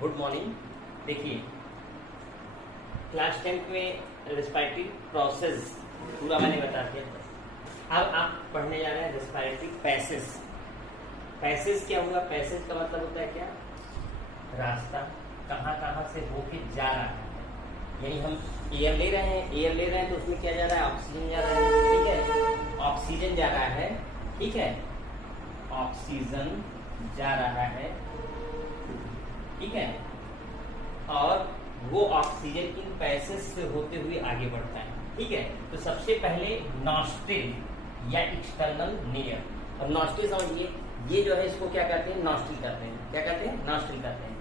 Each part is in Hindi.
Good morning. देखिए, क्लास 10 में रेस्पिरेटरी प्रोसेस पूरा मैंने बता दिया। अब आप पढ़ने जा रहे हैं रेस्पिरेटरी पैसेज। पैसेज क्या हुआ? पैसेज का मतलब होता है क्या? रास्ता कहाँ कहाँ से होके जा रहा है। यानी हम एयर ले रहे हैं तो उसमें क्या जा रहा है? ऑक्सीजन जा रहा है, ठीक है। ऑक्सीजन जा रहा है, ठीक है। ऑक्सीजन जा रहा है, ठीक है। और वो ऑक्सीजन इन पैसेज से होते हुए आगे बढ़ता है, ठीक है। तो सबसे पहले नॉस्ट्रिल या एक्सटर्नल लेयर। अब नॉस्ट्रिल समझिए, ये जो है इसको क्या कहते हैं? नॉस्ट्रिल कहते हैं। क्या कहते हैं? नॉस्ट्रिल कहते हैं।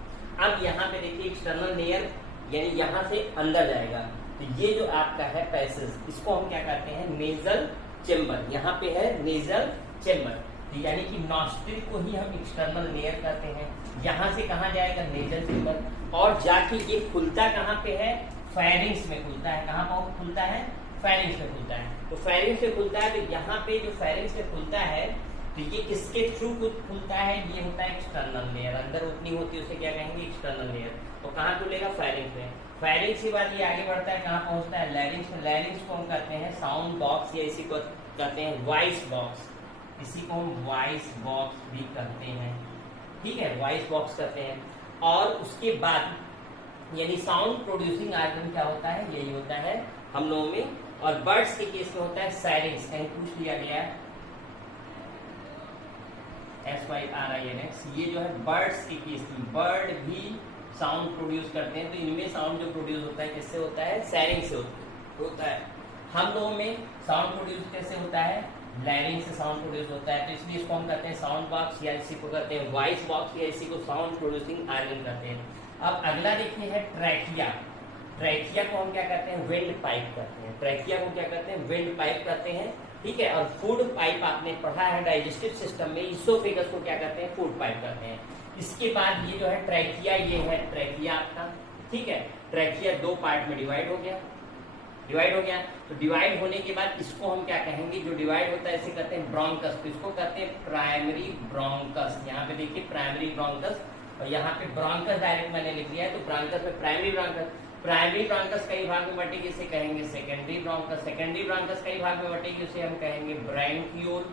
अब यहाँ पे देखिए एक्सटर्नल लेयर यानी यहाँ से अंदर जाएगा। तो ये जो आपका है पैसेज, इसको हम क्या कहते हैं? Nasal chamber. यहाँ पे है नेजल चेम्बर, यानी कि नॉस्ट्रिल को ही हम एक्सटर्नल लेयर कहते हैं। यहाँ से कहाँ जाएगा? Nasal chamber. और जाके ये खुलता कहाँ पे है? फेरिंग्स में खुलता है। कहाँ पर खुलता है? फेरिंग्स में खुलता है। तो फेरिंग्स में खुलता है, तो यहाँ पे जो फेरिंग्स में खुलता है तो ये किसके थ्रू खुलता है? ये होता है एक्सटर्नल लेयर। अंदर उतनी होती है उसे क्या कहेंगे? External layer. तो कहाँ खुलेगा? फेरिंग्स में। फेरिंग्स के बाद ये आगे बढ़ता है, कहाँ पहुंचता है? लैरिंग्स में। लैरिंग्स को हम कहते हैं साउंड बॉक्स, या इसी को कहते हैं वॉइस बॉक्स। इसी को हम वॉइस बॉक्स भी कहते हैं, ठीक है। वॉइस बॉक्स कहते हैं। और उसके बाद यानी साउंड प्रोड्यूसिंग आर्गन क्या होता है? यही होता है हम लोगों में। और बर्ड्स के केस में होता है साइलेंस। कहीं पूछ लिया गया है SYRINX। ये जो है बर्ड्स के केस में, बर्ड भी साउंड प्रोड्यूस करते हैं। तो इनमें साउंड जो प्रोड्यूस होता है किससे होता है? सैरिंग से होता है। हम लोगों में साउंड प्रोड्यूस कैसे होता है? लैरिंग से साउंड प्रोड्यूस होता है। तो इसलिए इसको हम कहते हैं साउंड बॉक्स, या इसी को कहते हैं वॉइस बॉक्स, या इसी को साउंड प्रोड्यूसिंग आर्गन कहते हैं। अब अगला देखिए है ट्रैकिया। ट्रैकिया को हम क्या कहते हैं? विंड पाइप कहते हैं। ट्रैकिया को क्या कहते हैं? विंड पाइप कहते हैं, ठीक है। और फूड पाइप आपने पढ़ा है डाइजेस्टिव सिस्टम में, इसोफेगस को क्या कहते हैं? फूड पाइप कहते हैं। इसके बाद ये जो है ट्रैकिया, ये है ट्रैकिया आपका, ठीक है। ट्रैकिया दो पार्ट में डिवाइड हो गया। तो डिवाइड होने के बाद इसको हम क्या कहेंगे? जो डिवाइड होता है इसे कहते हैं ब्रोंकस। तो इसको कहते हैं प्राइमरी ब्रोंकस। यहाँ पे देखिए प्राइमरी ब्रोंकस, और यहाँ पे ब्रोंकस डायरेक्ट मैंने लिख दिया है। तो ब्रोंकस में प्राइमरी ब्रोंकस, प्राइमरी ब्रोंकस कई भाग में बटेगी, इसे कहेंगे सेकेंडरी ब्रोंकस। सेकेंडरी ब्रोंकस कई भाग में बटेगी, उसे हम कहेंगे ब्रैंकियोल,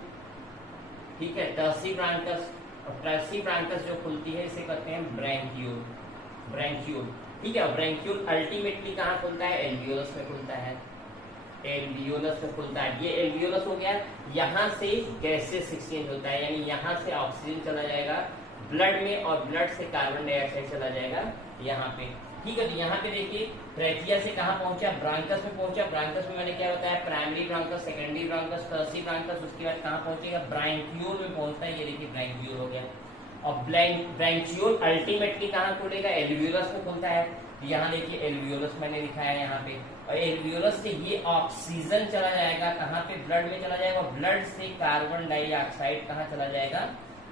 ठीक है। टर्सी ब्रोंकस, और टर्सी ब्रोंकस जो खुलती है इसे कहते हैं ब्रैंकियोल, ठीक है। ब्रैंकियोल अल्टीमेटली कहाँ खुलता है? एल्वियोलस में खुलता है। एल्वियोलस में खुलता है। ये एल्वियोलस हो गया। यहाँ से गैसेस एक्सचेंज होता है, यानी यहाँ से ऑक्सीजन चला जाएगा ब्लड में, और ब्लड से कार्बन डाइऑक्साइड चला जाएगा यहाँ पे, ठीक है। तो यहाँ पे देखिए ट्रैकिया से कहाँ पहुंचा? ब्रोंकस में पहुंचा। ब्रोंकस में मैंने क्या बताया? Primary bronchus, secondary bronchus, टर्सी bronchus. उसके बाद कहाँ पहुंचेगा? ब्रैंकियोल में पहुंचता है। ये देखिए ब्रैंकियोल हो गया। और ब्रैंकियोल अल्टीमेटली कहाँ खुलेगा? एल्वियोलस में खुलता है। यहाँ देखिए एल्वियोलस मैंने लिखा है यहाँ पे। और एल्वियोलस से ये ऑक्सीजन चला जाएगा कहाँ पे? ब्लड में चला जाएगा। ब्लड से कार्बन डाइऑक्साइड कहाँ चला जाएगा?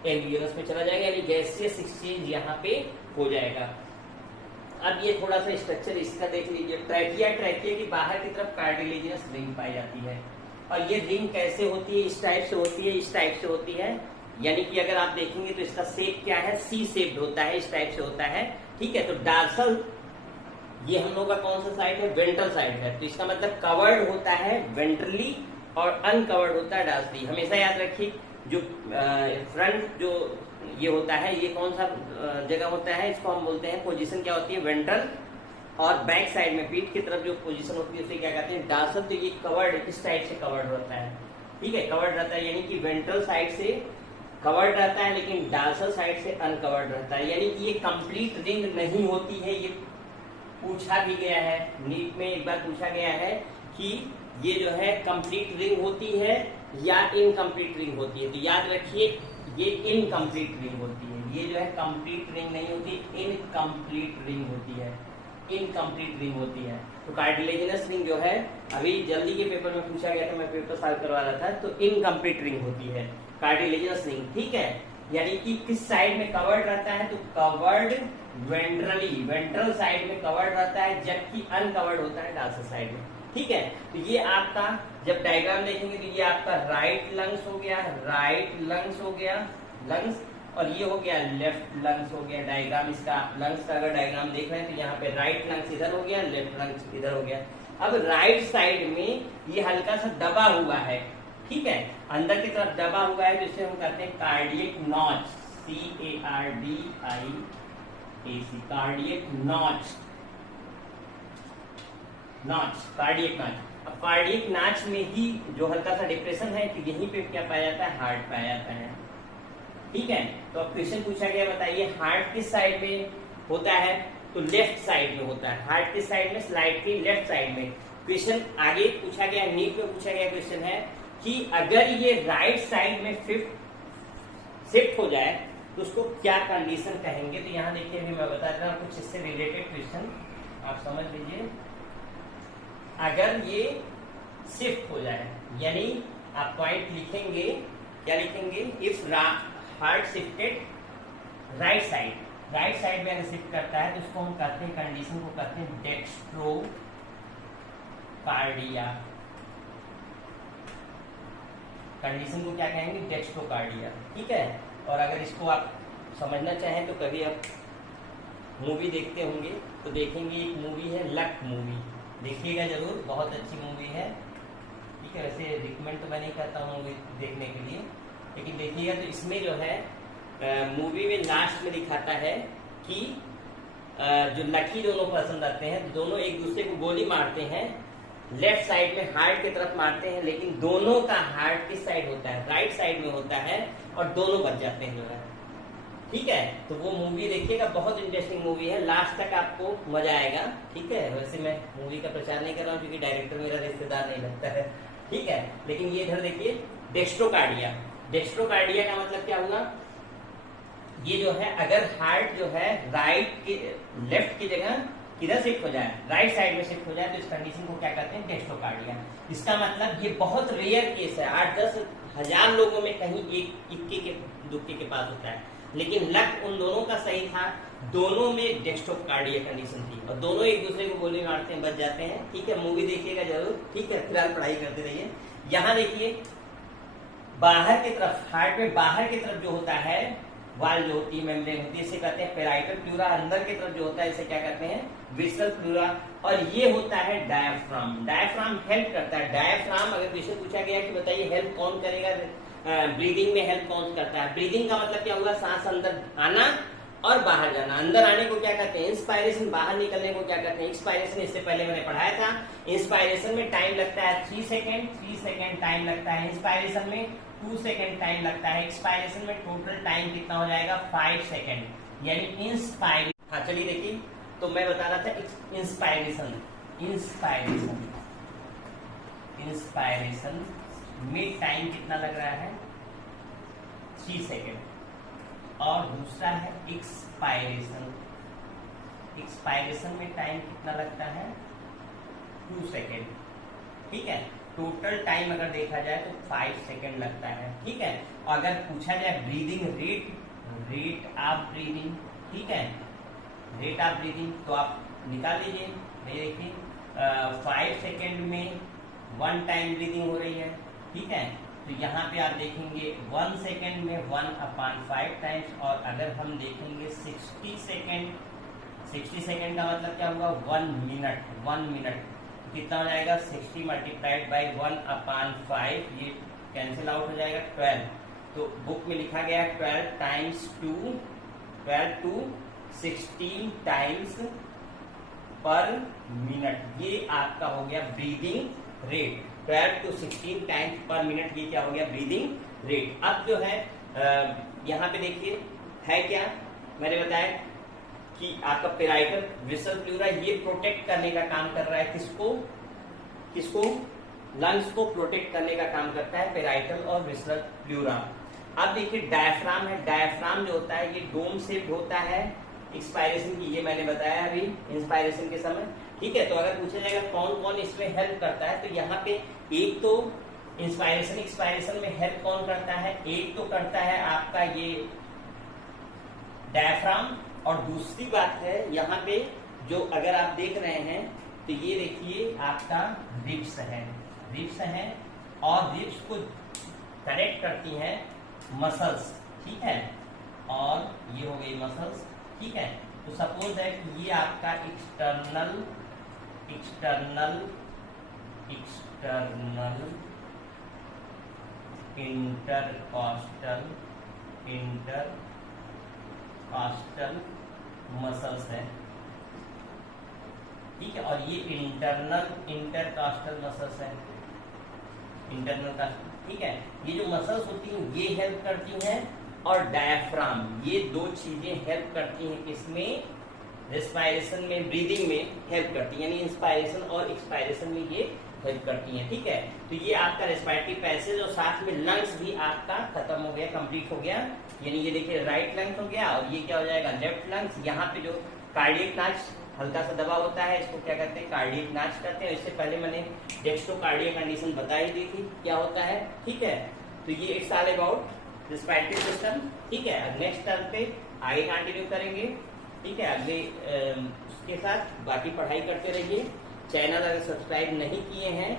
एल्वियोलस में चला जाएगा, यानी गैसियस एक्सचेंज यहाँ पे हो जाएगा। अब ये थोड़ा सा स्ट्रक्चर इसका देख लीजिए। ट्रैकिया की बाहर की तरफ कार्टिलेजिनस रिंग पाई जाती है। और ये रिंग कैसे होती है? इस टाइप से होती है, इस टाइप से होती है। यानी कि अगर आप देखेंगे तो इसका शेप क्या है? सी शेप्ड होता है, इस टाइप से होता है, ठीक है। तो डार्सल, ये हम लोग का कौन सा साइड है? वेंट्रल साइड है। तो इसका मतलब कवर्ड होता है वेंट्रली और अनकवर्ड होता है डार्सली। हमेशा याद रखिए, जो फ्रंट जो ये होता है, ये कौन सा जगह होता है? इसको हम बोलते हैं पोजीशन क्या होती है? वेंट्रल। और बैक साइड में पीठ की तरफ जो पोजीशन होती है उसे क्या कहते हैं? डार्सल। तो ये कवर्ड इस टाइप से कवर्ड रहता है, ठीक है। कवर्ड रहता है, यानी कि वेंट्रल साइड से कवर्ड रहता है, लेकिन डार्सल साइड से अनकवर्ड रहता है। यानी कि ये कंप्लीट रिंग नहीं होती है। ये पूछा भी गया है, नीट में एक बार पूछा गया है कि ये जो है कंप्लीट रिंग होती है या इनकम्प्लीट रिंग होती है। तो याद रखिए ये इनकम्प्लीट रिंग होती है। ये जो है कंप्लीट रिंग नहीं होती, इनकम्प्लीट रिंग होती है। इनकम्प्लीट रिंग होती है। तो कार्टिलेजिनस रिंग जो है, अभी जल्दी के पेपर में पूछा गया था, मैं पेपर सॉल्व करवा रहा था, तो इनकम्प्लीट रिंग होती है कार्टिलेजिनस रिंग, ठीक है। यानी कि किस साइड में कवर्ड रहता है? तो कवर्ड वेंट्रली, वेंट्रल साइड में कवर्ड रहता है, जबकि अनकवर्ड होता है डार्सल साइड में, ठीक है। तो ये आपका जब डायग्राम देखेंगे तो ये आपका राइट लंग्स हो गया, लंग्स, और ये हो गया लेफ्ट लंग्स हो गया डायग्राम इसका। लंग्स का अगर डायग्राम देख रहे हैं तो यहाँ पे राइट लंग्स इधर हो गया, लेफ्ट लंग्स इधर हो गया। अब राइट साइड में ये हल्का सा दबा हुआ है, ठीक है, अंदर की तरफ दबा हुआ है, जिसे हम कहते हैं cardiac notch, CARDIAC, cardiac notch, cardiac notch. अब कार्डियक नॉच में ही जो हल्का सा डिप्रेशन है तो यहीं पे क्या पाया जाता है, हार्ट पाया जाता है, ठीक है। तो अब क्वेश्चन पूछा गया, बताइए हार्ट किस साइड में होता है, तो लेफ्ट साइड में होता है। हार्ट किस साइड में, स्लाइडली लेफ्ट साइड में। क्वेश्चन आगे पूछा गया, नीट में पूछा गया क्वेश्चन है कि अगर ये राइट साइड में शिफ्ट हो जाए तो उसको क्या कंडीशन कहेंगे। तो यहाँ देखिए अभी मैं बता रहा हूँ कुछ इससे रिलेटेड क्वेश्चन, आप समझ लीजिए। अगर ये शिफ्ट हो जाए, यानी आप पॉइंट लिखेंगे, क्या लिखेंगे, if heart shifted right side, right side में अगर शिफ्ट करता है तो उसको हम कहते हैं, कंडीशन को कहते हैं डेक्स्ट्रोकार्डिया। कंडीशन को क्या कहेंगे, डेक्स्ट्रोकार्डिया, ठीक है। और अगर इसको आप समझना चाहें तो कभी आप मूवी देखते होंगे तो देखेंगे, एक मूवी है लक मूवी, देखिएगा जरूर, बहुत अच्छी मूवी है, ठीक है। वैसे रिकमेंड तो मैं नहीं करता हूँ मूवी देखने के लिए, लेकिन देखिएगा तो इसमें जो है मूवी में लास्ट में दिखाता है कि जो लकी दोनों पर्सन रहते हैं, दोनों एक दूसरे को गोली मारते हैं, लेफ्ट साइड में हार्ट की तरफ मारते हैं, लेकिन दोनों का हार्ट किस साइड होता है, राइट साइड में होता है, और दोनों बच जाते हैं जो है, ठीक है। तो वो मूवी देखिएगा, बहुत इंटरेस्टिंग मूवी है, लास्ट तक आपको मजा आएगा, ठीक है। वैसे मैं मूवी का प्रचार नहीं कर रहा हूँ क्योंकि डायरेक्टर मेरा रिश्तेदार नहीं लगता है, ठीक है। लेकिन ये इधर देखिए डेक्स्ट्रोकार्डिया, डेक्स्ट्रोकार्डिया का मतलब क्या हुआ, ये जो है अगर हार्ट जो है राइट के लेफ्ट की जगह किधर शिफ्ट हो जाए, राइट साइड में शिफ्ट हो जाए, तो इस कंडीशन को क्या कहते हैं, डेक्स्ट्रोकार्डिया। इसका मतलब ये बहुत रेयर केस है, 8-10 हजार लोगों में कहीं एक इक्के के दुक्के के पास होता है, लेकिन लक उन दोनों का सही था, दोनों में डेक्स्ट्रोकार्डिया कंडीशन थी, और दोनों एक दूसरे को गोली मारते हैं, बच जाते हैं, ठीक है। मूवी देखिएगा जरूर, ठीक है, फिलहाल पढ़ाई करते रहिए। यहाँ देखिए बाहर की तरफ, हार्ट में बाहर की तरफ जो होता है वाल जो होती है, मेम्ब्रेन होती है, इसे कहते हैं पेराइटल प्लूरा। अंदर की तरफ जो होता है इसे क्या कहते हैं, विसरल प्लूरा। और ये होता है डायफ्राम। डायफ्राम हेल्प करता है, डायफ्राम अगर क्वेश्चन पूछा गया कि बताइए हेल्प कौन करेगा, ब्रीदिंग में हेल्प कौन करता है। ब्रीदिंग का मतलब क्या हुआ, सांस अंदर आना और बाहर जाना। अंदर आने को क्या कहते हैं, इंस्पायरेशन, बाहर निकलने को क्या कहते हैं, एक्सपायरेशन। इससे पहले मैंने पढ़ाया था, इंस्पायरेशन में टाइम लगता है 3 सेकेंड टाइम लगता है, इंस्पायरेशन में 2 सेकेंड टाइम लगता है, एक्सपायरेशन में टोटल टाइम कितना हो जाएगा, 5 सेकेंड, यानी इंस्पायर। हाँ चलिए देखिए, तो मैं बता रहा था इंस्पायरेशन में टाइम कितना लग रहा है, 3 सेकेंड। और दूसरा है एक्सपायरेशन में टाइम कितना लगता है, 2 सेकेंड, ठीक है। टोटल टाइम अगर देखा जाए तो 5 सेकेंड लगता है, ठीक है। अगर पूछा जाए ब्रीदिंग रेट ऑफ ब्रीदिंग, ठीक है, रेट ऑफ ब्रीदिंग, तो आप निकाल लीजिए। ये देखिए 5 सेकेंड में 1 टाइम ब्रीदिंग हो रही है, ठीक है। तो यहाँ पे आप देखेंगे 1 सेकेंड में 1/5 टाइम्स। और अगर हम देखेंगे 60 सेकेंड का मतलब क्या हुआ, 1 मिनट कितना हो जाएगा, 60 मल्टीप्लाइड बाई 1/5, ये कैंसिल आउट हो जाएगा 12। तो बुक में लिखा गया 12 to 16 टाइम्स पर मिनट, ये आपका हो गया ब्रीदिंग रेट। 12 to 16 टाइम्स पर मिनट, ये क्या हो गया, ब्रीदिंग रेट। अब जो है यहाँ पे देखिए है क्या, मैंने बताया कि आपका पेराइटल विसरल प्लूरा ये प्रोटेक्ट करने का काम कर रहा है, किसको लंग्स को प्रोटेक्ट करने का काम करता है पेराइटल और विसरल प्लूरा। अब देखिए डायफ्राम है, डायफ्राम जो होता है ये डोम शेप होता है, एक्सपायरेशन की ये मैंने बताया अभी, इंस्पायरेशन के समय, ठीक है। तो अगर पूछा जाएगा कौन कौन इसमें हेल्प करता है, तो यहाँ पे एक तो इंस्पायरेशन एक्सपायरेशन में हेल्प कौन करता है, एक तो करता है आपका ये डायफ्राम, और दूसरी बात है यहाँ पे जो अगर आप देख रहे हैं तो ये देखिए आपका रिब्स है और रिब्स को कनेक्ट करती हैं मसल्स, ठीक है। और ये हो गई मसल्स, ठीक है। तो सपोज दैट ये आपका एक्सटर्नल इंटरकॉस्टल मसल्स है, ठीक है, और ये इंटरकॉस्टल मसल्स है, इंटरनल कॉस्टल, ठीक है। ये जो मसल्स होती हैं ये हेल्प करती हैं, और डायफ्राम, ये दो चीजें हेल्प करती हैं किसमें, रेस्पायरेशन में, ब्रीदिंग में हेल्प करती है, यानी इंस्पायरेशन और एक्सपायरेशन में ये हेल्प करती हैं, ठीक है। तो ये आपका रेस्पिरेटरी पैसेज और साथ में लंग्स भी आपका खत्म हो गया, कंप्लीट हो गया, यानी ये देखिए राइट लंग्स हो गया, और ये क्या हो जाएगा, लेफ्ट लंग्स। यहाँ पे जो कार्डियक नाच हल्का सा दबा होता है, इसको क्या कहते हैं, कार्डियक नाच कहते हैं। इससे पहले मैंने डेक्स्ट्रोकार्डिया कंडीशन बता ही दी थी क्या होता है, ठीक है। तो ये it's all about respiratory system, ठीक है। नेक्स्ट टर्म पे आगे कंटिन्यू करेंगे, ठीक है। अगले उसके साथ बाकी पढ़ाई करते रहिए। चैनल अगर सब्सक्राइब नहीं किए हैं,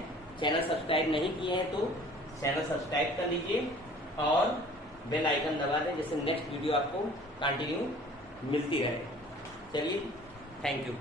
तो चैनल सब्सक्राइब कर लीजिए और बेल आइकन दबा दें, जिससे नेक्स्ट वीडियो आपको कंटिन्यू मिलती रहे। चलिए, थैंक यू।